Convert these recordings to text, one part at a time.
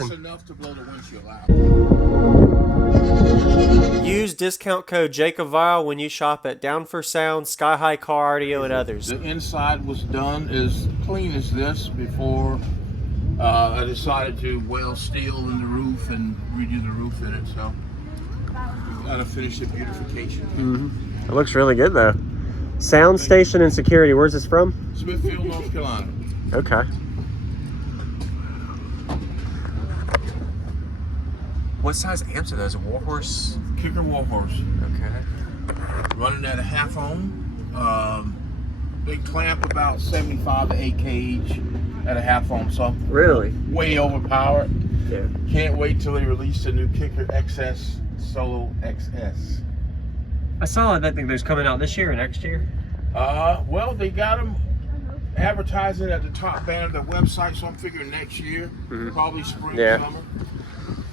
It's enough to blow the windshield out. Use discount code JacobViral when you shop at Down for Sound, SkyHigh Car Audio, and others. The inside was done as clean as this before I decided to weld steel in the roof and redo the roof in it. So gotta finish the beautification. It looks really good though. Sound station and security. Where's this from? Smithfield, North Carolina. Okay. What size amps are those? A Warhorse? Kicker Warhorse. Okay. Running at a half ohm. Big clamp about 75 to 8 kh at a half ohm. So Really? way overpowered. Yeah. Can't wait till they release the new Kicker XS Solo XS. I saw that thing. There's coming out this year or next year. Well, they got them advertising at the top banner of their website, so I'm figuring next year, probably spring, summer.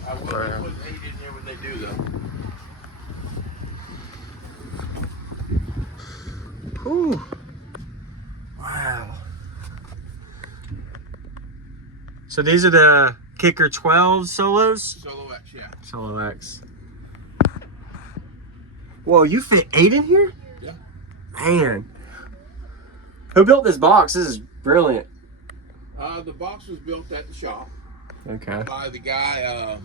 I will put 8 in there when they do, though. Ooh. Wow. So these are the Kicker 12 solos? Solo X, yeah. Solo X. Whoa, you fit 8 in here? Yeah. Man. Who built this box? This is brilliant. The box was built at the shop. Okay. By the guy,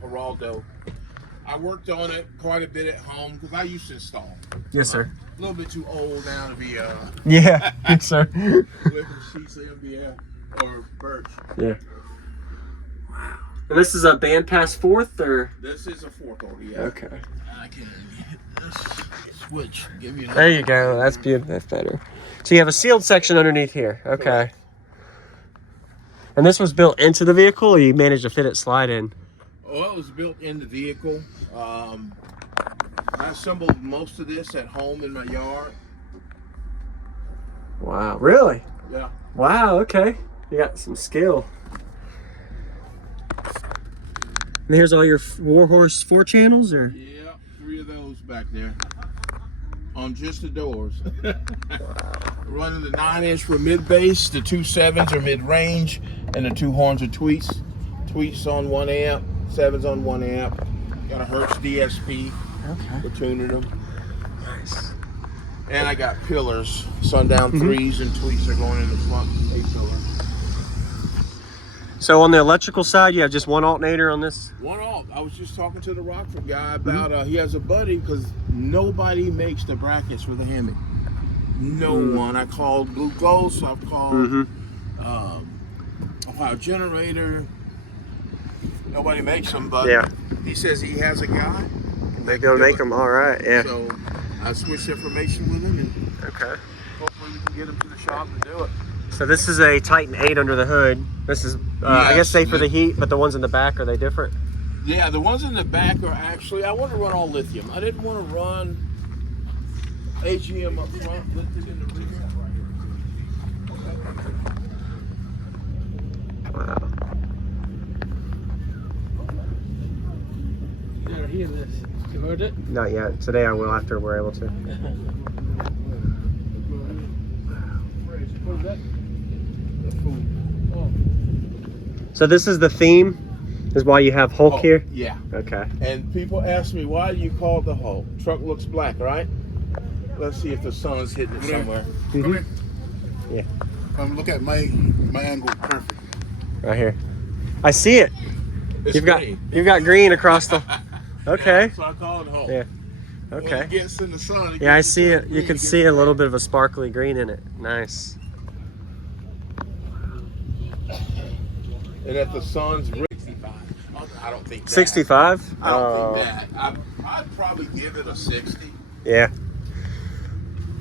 Geraldo. I worked on it quite a bit at home because I used to install. Yes, sir. A little bit too old now to be Yeah, yes, sir. whipping sheets of MDF or birch. Yeah. Wow. And this is a bandpass 4th, or? This is a 4th order, yeah. Okay. I can hit this switch. Give you There you go. That's beautiful. That's better. So you have a sealed section underneath here. Okay. Correct. And this was built into the vehicle, or you managed to fit it slide in? Well, it was built in the vehicle. I assembled most of this at home in my yard. Wow. Really? Yeah. Wow. Okay. You got some skill. And here's all your Warhorse 4 channels, or? Yeah, 3 of those back there. On just the doors. Running the 9-inch for mid-bass, the 2 7s are mid-range, and the 2 horns are tweets. Tweets on 1 amp, 7s on 1 amp. Got a Hertz DSP for tuning them. Nice. And I got pillars, sundown 3s, and tweets are going in the front, a pillar. So on the electrical side, you have just one alternator on this? One alt. I was just talking to the Rockford guy about, he has a buddy, because nobody makes the brackets for the Hemi. No one. I called Blue Ghost, I've called Ohio Generator. Nobody makes them, but he says he has a guy. They're gonna make them, all right, yeah. So I switched information with him, and Okay. hopefully we can get him to the shop to do it. So this is a Titan 8 under the hood. This is, I guess, safe for the heat, but the ones in the back, are they different? Yeah, the ones in the back are actually, I want to run all lithium. I didn't want to run AGM up front, lithium in the rear. Wow. You never hear this. You heard it? Not yet. Today I will, after we're able to. What is that? So this is the theme? Is why you have Hulk here? Yeah. Okay. And people ask me, why do you call it the Hulk? Truck looks black, right? Let's see if the sun is hitting it somewhere. Come here. Yeah. Look at my angle perfect. Right here. I see it. It's You've green. got green across the. Okay. Yeah, so I call it Hulk. Yeah. When Okay. it gets in the sun, it Yeah, I gets see it. green. You can see a little bit of a sparkly green in it. Nice. And if the sun's 65, I don't think that. 65? I don't think that. I'd probably give it a 60. Yeah.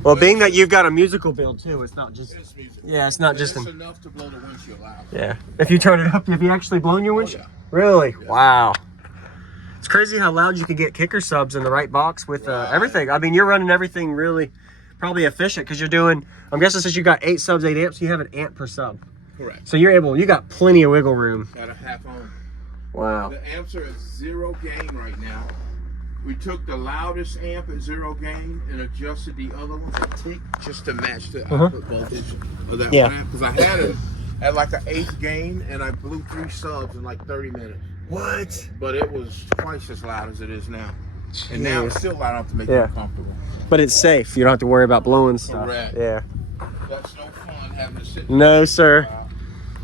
Well, being that you've got a musical build too, it's not just. It's music. Yeah, it's not And just it's an. enough to blow the windshield out. Yeah. If you turn it up, have you actually blown your windshield? yeah. Really? Yeah. Wow. It's crazy how loud you can get kicker subs in the right box with everything. I mean, you're running everything really probably efficient because you're doing, I'm guessing since you got 8 subs, 8 amps, you have an amp per sub. Correct. So you got plenty of wiggle room. Got a half on. Wow. The amps are at 0 gain right now. We took the loudest amp at 0 gain and adjusted the other ones a tick just to match the output voltage of that Yeah. amp. Because I had at like an 8th gain, and I blew 3 subs in like 30 minutes. What? But it was twice as loud as it is now. And now it's still loud enough to make you uncomfortable. But it's safe. You don't have to worry about blowing stuff. Correct. Yeah. That's no fun having to sit. No, sir.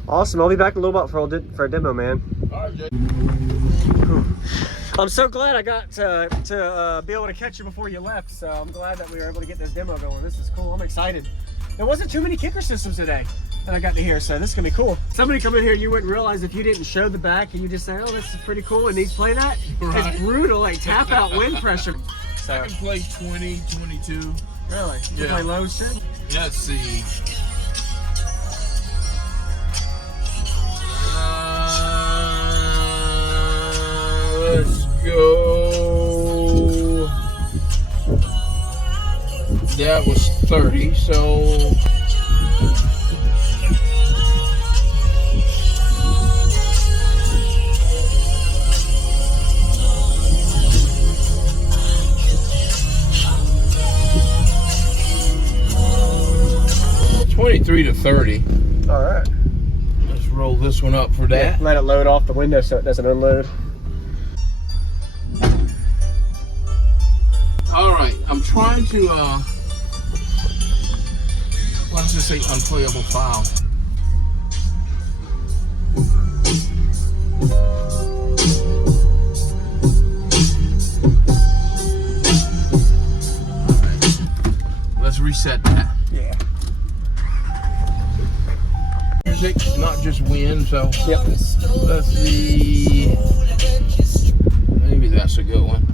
Awesome. I'll be back in a little bit for a demo, man. All right, Jay. I'm so glad I got to be able to catch you before you left. So I'm glad that we were able to get this demo going. This is cool. I'm excited. There wasn't too many kicker systems today that I got to hear, so this is gonna be cool. Somebody come in here, you wouldn't realize if you didn't show the back and you just say, oh, this is pretty cool, and these play that. Right. It's brutal, like tap out wind pressure. So, I can play 20, 22. really? You Yeah. play low shit? Let's see. Let's go. That was 30, so. $23 to $30. All right. Let's roll this one up for that. Let it load off the window so it doesn't unload. All right, I'm trying to, let's just say unplayable file. All right, let's reset that. Yeah. Music, not just wind, so Yep. let's see. Maybe that's a good one.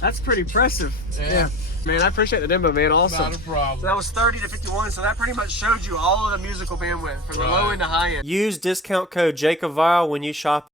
That's pretty impressive. Yeah. Man, I appreciate the demo, man. Awesome. Not a problem. So that was 30 to 51, so that pretty much showed you all of the musical bandwidth from the low end to high end. Use discount code JacobViral when you shop